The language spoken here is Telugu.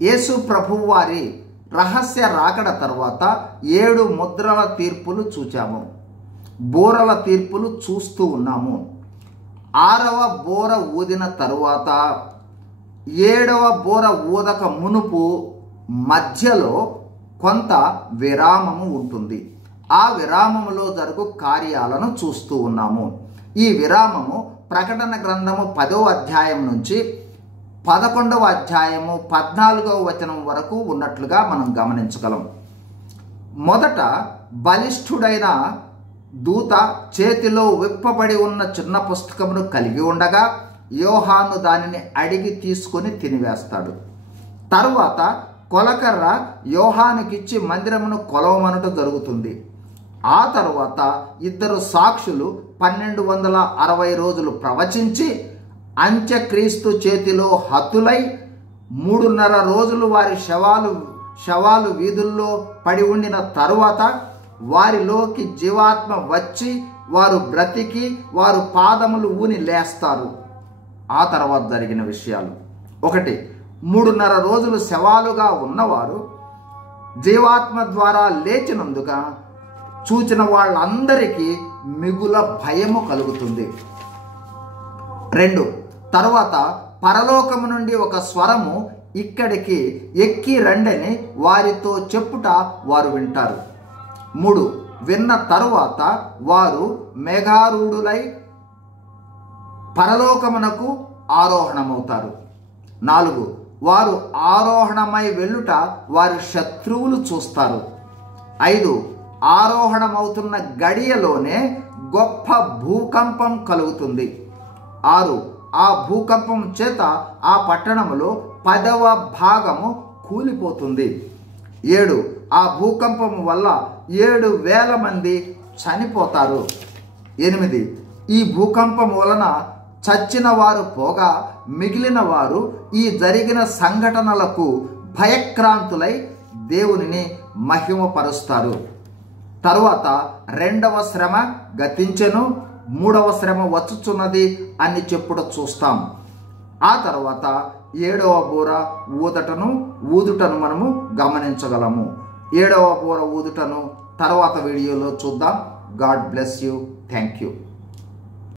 యేసు ప్రభువు వారి రహస్య రాకడ తర్వాత 7 ముద్రల తీర్పులు చూచాము. బోరల తీర్పులు చూస్తూ ఉన్నాము. 6వ బోర ఊదిన తరువాత 7వ బోర ఊదక మునుపు మధ్యలో కొంత విరామము ఉంటుంది. ఆ విరామములో జరుగు కార్యాలను చూస్తూ ఉన్నాము. ఈ విరామము ప్రకటన గ్రంథము 10వ అధ్యాయం నుంచి 11వ అధ్యాయము 14వ వచనం వరకు ఉన్నట్లుగా మనం గమనించగలం. మొదట బలిష్ఠుడైన దూత చేతిలో విప్పబడి ఉన్న చిన్న పుస్తకమును కలిగి ఉండగా యోహాను దానిని అడిగి తీసుకొని తినివేస్తాడు. తరువాత కొలకర్ర యోహానుకిచ్చి మందిరమును కొలవమనుట జరుగుతుంది. ఆ తరువాత 2 సాక్షులు 1260 రోజులు ప్రవచించి అంత్యక్రీస్తు చేతిలో హతులై 3.5 రోజులు వారి శవాలు వీధుల్లో పడి ఉండిన తరువాత వారిలోకి జీవాత్మ వచ్చి వారు బ్రతికి వారు పాదములు ఊని లేస్తారు. ఆ తర్వాత జరిగిన విషయాలు: 1, 3.5 రోజులు శవాలుగా ఉన్నవారు జీవాత్మ ద్వారా లేచినందుక చూచిన వాళ్ళందరికీ మిగుల భయము కలుగుతుంది. 2, తర్వాత పరలోకము నుండి ఒక స్వరము ఇక్కడికి ఎక్కి రండని వారితో చెప్పుట వారు వింటారు. 3, విన్న తరువాత వారు మేఘారూఢులై పరలోకమునకు ఆరోహణమవుతారు. 4, వారు ఆరోహణమై వెళ్ళుట వారి శత్రువులు చూస్తారు. 5, ఆరోహణమవుతున్న గడియలోనే గొప్ప భూకంపం కలుగుతుంది. 6, ఆ భూకంపం చేత ఆ పట్టణములో 10వ భాగము కూలిపోతుంది. 7, ఆ భూకంపం వల్ల 7,000 మంది చనిపోతారు. 8, ఈ భూకంపం వలన చచ్చిన వారు పోగా మిగిలిన వారు ఈ జరిగిన సంఘటనలకు భయక్రాంతులై దేవునిని మహిమపరుస్తారు. తరువాత 2వ శ్రమ గతించెను, 3వ శ్రమ వచ్చుచున్నది అని చెప్పుట చూస్తాం. ఆ తర్వాత 7వ బోర ఊదుటను మనము గమనించగలము. 7వ బోర ఊదుటను తర్వాత వీడియోలో చూద్దాం. God bless you. Thank you.